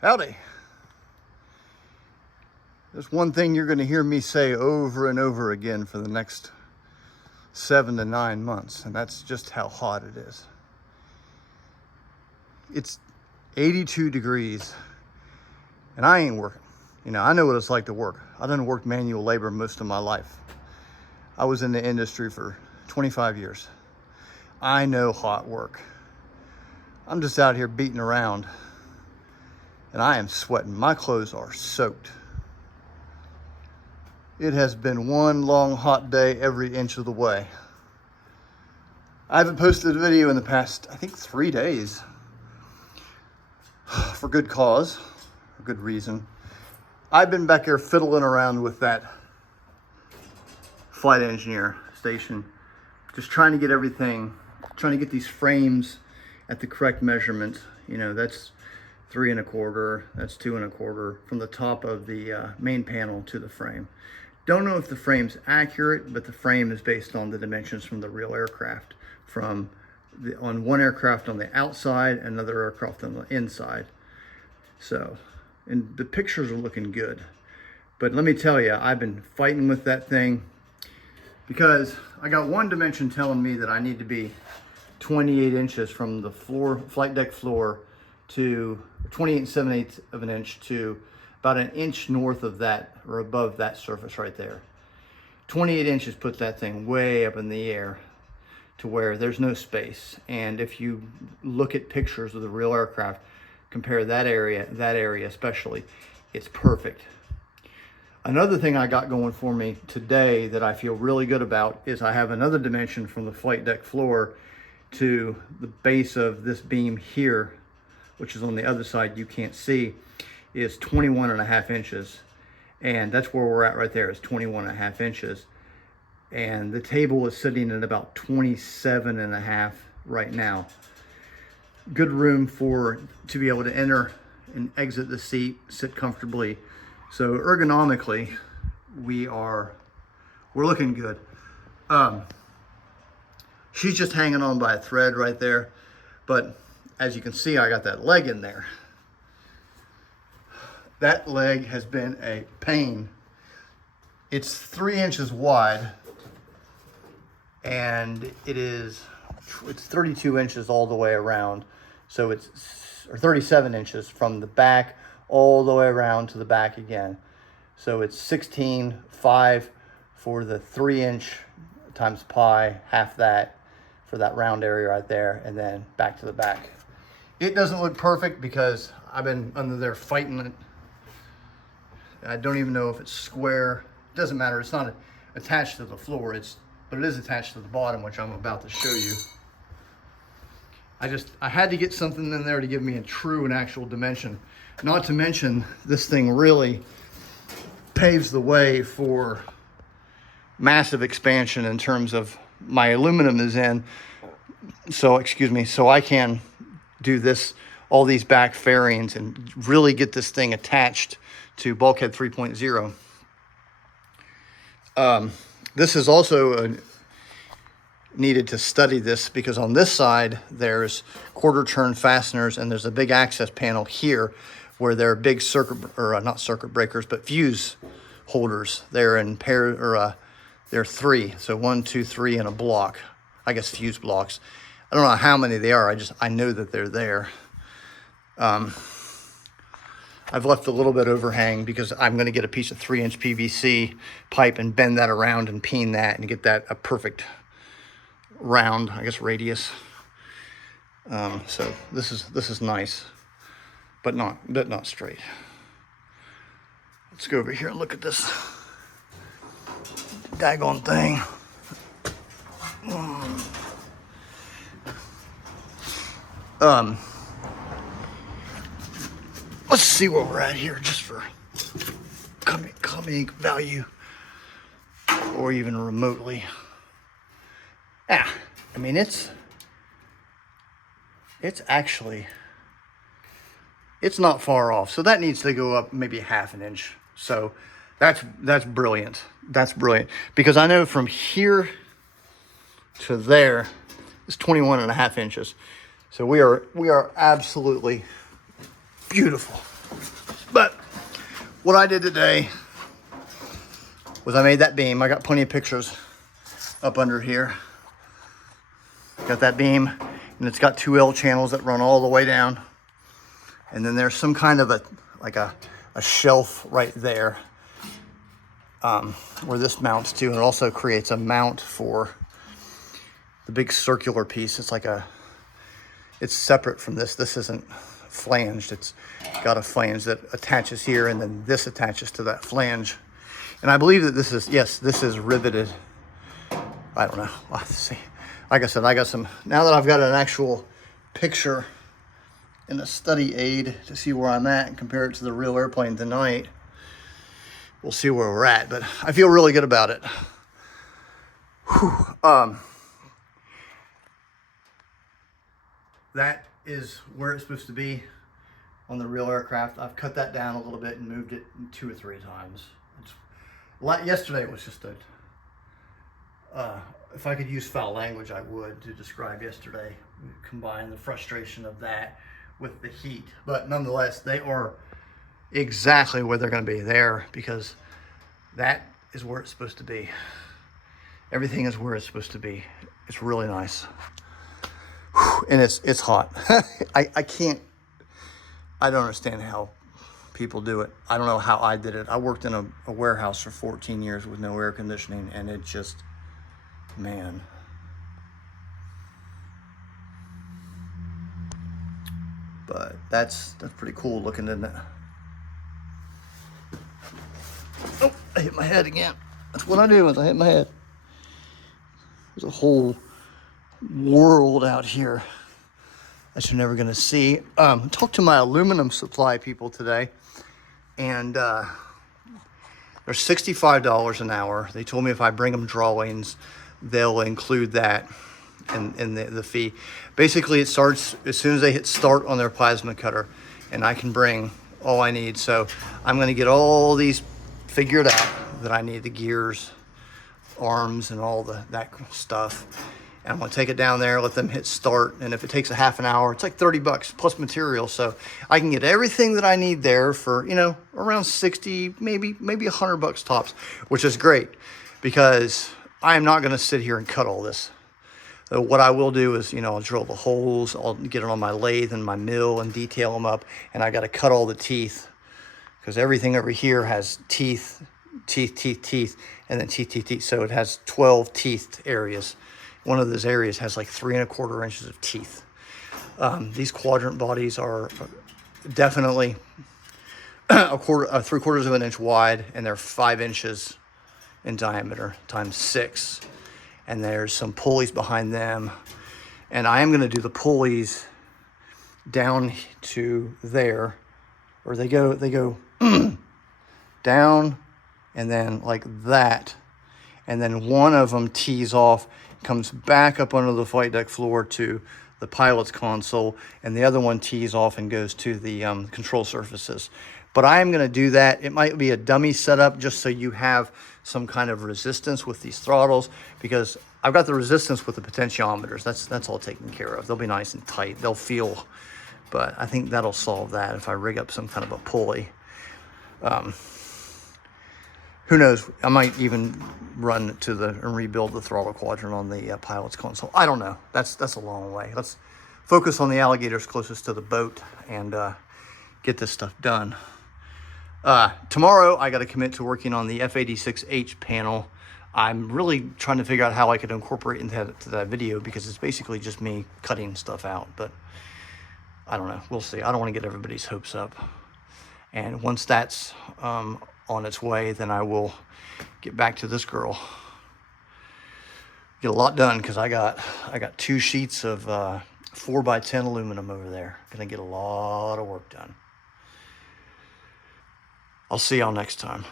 Howdy. There's one thing you're going to hear me say over and over again for the next 7 to 9 months, and that's just how hot it is. It's 82 degrees, and I ain't working. You know, I know what it's like to work. I done worked manual labor most of my life. I was in the industry for 25 years. I know hot work. I'm just out here beating around, and I am sweating. My clothes are soaked. It has been one long hot day every inch of the way. I haven't posted a video in the past, I think, 3 days. For good cause, for good reason. I've been back here fiddling around with that flight engineer station, just trying to get everything, trying to get these frames at the correct measurement. You know, that's 3 1/4, that's 2 1/4 from the top of the main panel to the frame. Don't know if the frame's accurate, but the frame is based on the dimensions from the real aircraft, on one aircraft on the outside, another aircraft on the inside. So, and the pictures are looking good. But let me tell you, I've been fighting with that thing because I got one dimension telling me that I need to be 28 inches from the floor, flight deck floor, to 28 7/8 of an inch to about an inch north of that or above that surface right there. 28 inches puts that thing way up in the air to where there's no space. And if you look at pictures of the real aircraft, compare that area especially, it's perfect. Another thing I got going for me today that I feel really good about is I have another dimension from the flight deck floor to the base of this beam here, which is on the other side you can't see, is 21 1/2 inches. And that's where we're at right there, is 21 1/2 inches. And the table is sitting at about 27 1/2 right now. Good room to be able to enter and exit the seat, sit comfortably. So ergonomically, we're looking good. She's just hanging on by a thread right there. But as you can see, I got that leg in there. That leg has been a pain. It's 3 inches wide, and it's 32 inches all the way around. So or 37 inches from the back all the way around to the back again. So it's 16.5 for the 3 inch times pi, half that for that round area right there, and then back to the back. It doesn't look perfect because I've been under there fighting it. I don't even know if it's square. It doesn't matter. It's not attached to the floor, but it is attached to the bottom, which I'm about to show you. I had to get something in there to give me a true and actual dimension. Not to mention, this thing really paves the way for massive expansion in terms of my aluminum is in. So, so I can do this, all these back fairings, and really get this thing attached to bulkhead 3.0. This is also needed to study this because on this side there's quarter turn fasteners, and there's a big access panel here where there are big not circuit breakers, but fuse holders. They're in they're 3, so 1, 2, 3 in a block. I guess fuse blocks. I don't know how many they are. I know that they're there. I've left a little bit overhang because I'm going to get a piece of 3 inch PVC pipe and bend that around and peen that and get that a perfect round, I guess, radius. So this is nice, but not straight. Let's go over here and look at this daggone thing. Let's see where we're at here, just for comedy value, or even remotely. I mean, it's not far off. So that needs to go up maybe 1/2 inch. So that's brilliant. That's brilliant, because I know from here to there is 21 1/2 inches. So we are absolutely beautiful. But what I did today was I made that beam. I got plenty of pictures up under here. Got that beam, and it's got 2 L channels that run all the way down. And then there's some kind of a shelf right there where this mounts to, and it also creates a mount for the big circular piece. It's separate from this. This isn't flanged. It's got a flange that attaches here, and then this attaches to that flange. And I believe that this is, yes, this is riveted. I don't know. Let's see. Like I said, I got some, now that I've got an actual picture and a study aid to see where I'm at and compare it to the real airplane tonight, we'll see where we're at. But I feel really good about it. Whew. That is where it's supposed to be on the real aircraft. I've cut that down a little bit and moved it 2 or 3 times. Yesterday was just if I could use foul language, I would, to describe yesterday. Combine the frustration of that with the heat. But nonetheless, they are exactly where they're going to be there, because that is where it's supposed to be. Everything is where it's supposed to be. It's really nice. And it's hot. I don't understand how people do it. I don't know how I did it. I worked in a warehouse for 14 years with no air conditioning, and it just, man. But that's pretty cool looking, isn't it? Oh, I hit my head again. That's what I do is I hit my head. There's a whole world out here that you're never gonna see. Talked to my aluminum supply people today, and they're $65 an hour. They told me if I bring them drawings, they'll include that in the fee. Basically, it starts as soon as they hit start on their plasma cutter, and I can bring all I need. So I'm gonna get all these figured out that I need, the gears, arms, and all that stuff. And I'm gonna take it down there, let them hit start, and if it takes a half an hour, it's like 30 bucks plus material. So I can get everything that I need there for, around 60, maybe 100 bucks tops, which is great, because I am not gonna sit here and cut all this. So what I will do is, I'll drill the holes, I'll get it on my lathe and my mill and detail them up, and I gotta cut all the teeth, because everything over here has teeth, and then teeth. So it has 12 teethed areas. One of those areas has like 3 1/4 inches of teeth. These quadrant bodies are definitely 3/4 of an inch wide, and they're 5 inches in diameter times 6. And there's some pulleys behind them. And I am gonna do the pulleys down to there, or they go down and then like that. And then one of them tees off, comes back up under the flight deck floor to the pilot's console, and the other one tees off and goes to the control surfaces. But I am going to do that. It might be a dummy setup just so you have some kind of resistance with these throttles, because I've got the resistance with the potentiometers. That's all taken care of. They'll be nice and tight. They'll feel, but I think that'll solve that if I rig up some kind of a pulley. Who knows? I might even run to and rebuild the throttle quadrant on the pilot's console. I don't know. That's a long way. Let's focus on the alligators closest to the boat and get this stuff done. Tomorrow, I got to commit to working on the F-86H panel. I'm really trying to figure out how I could incorporate into that video, because it's basically just me cutting stuff out. But I don't know. We'll see. I don't want to get everybody's hopes up. And once that's on its way, then I will get back to this girl. Get a lot done, because I got 2 sheets of 4x10 aluminum over there. Gonna get a lot of work done. I'll see y'all next time.